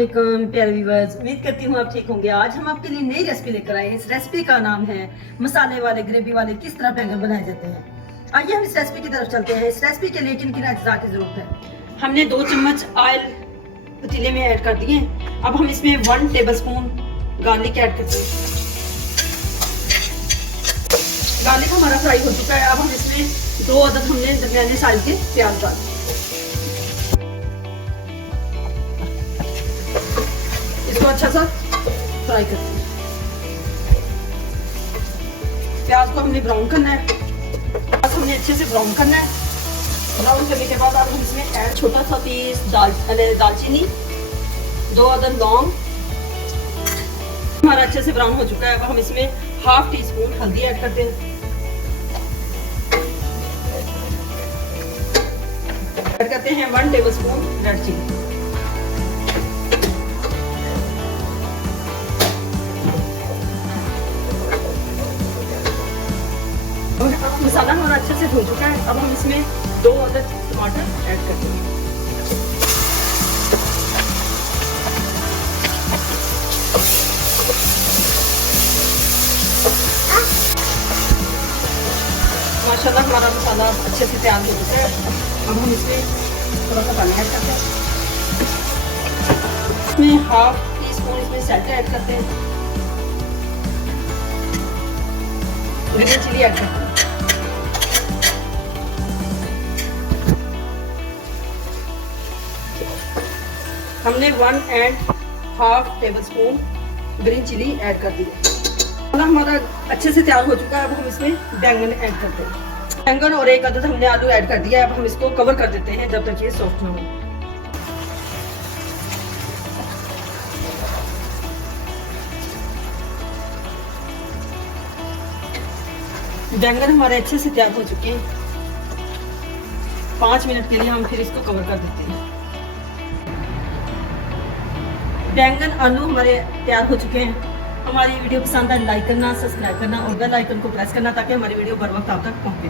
वालेकुम प्यारे व्यूअर्स, उम्मीद करती हूँ आप ठीक होंगे। आज हम आपके लिए नई रेसिपी लेकर आए हैं। इस रेसिपी का नाम है मसाले वाले ग्रेवी वाले किस तरह बैंगन बनाए जाते हैं। आइए हम इस रेसिपी की तरफ चलते हैं। इस रेसिपी के लिए किन किन अज्जा की जरूरत है। हमने 2 चम्मच ऑयल पतीले में ऐड कर दिए। अब हम इसमें 1 टेबलस्पून गार्लिक ऐड करते हैं। गार्लिक हमारा फ्राई हो चुका है। अब हम इसमें 2 अदद हमने दरमियाने साइज के प्याज डाल दिए। इसको अच्छा सा फ्राई करते हैं। प्याज को हमने ब्राउन करना है। प्याज हमने अच्छे से ब्राउन करना है। ब्राउन करने के बाद अब हम इसमें ऐड छोटा सा पीस दालचीनी, 2 अदद लौंग। हमारा अच्छे से ब्राउन हो चुका है। अब हम इसमें ½ टीस्पून हल्दी ऐड करते हैं। ऐड करते हैं 1 टेबलस्पून रेड चिली। मसाला हमारा अच्छे से हो चुका है। अब हम इसमें 2 अदद टमाटर ऐड करते हैं। माशाल्लाह हमारा मसाला अच्छे से तैयार हो चुका है। अब हम इसमें थोड़ा सा पानी ऐड करते हैं। इसमें ½ टीस्पून इसमें सैलड ऐड करते हैं। ग्रीन चिली ऐड करते हैं। हमने 1½ टेबलस्पून ग्रीन चिली ऐड कर दी। हमारा अच्छे से तैयार हो चुका है। अब हम इसमें बैंगन ऐड करते हैं। बैंगन और 1 अदद हमने आलू ऐड कर दिया है। अब हम इसको कवर कर देते हैं जब तक ये सॉफ्ट ना हो। बैंगन हमारे अच्छे से तैयार हो चुके हैं। 5 मिनट के लिए हम फिर इसको कवर कर देते हैं। बैंगन आलू हमारे तैयार हो चुके हैं। हमारी वीडियो पसंद आए लाइक करना, सब्सक्राइब करना और बेल आइकन को प्रेस करना ताकि हमारी वीडियो बर वक्त आप तक पहुंचे।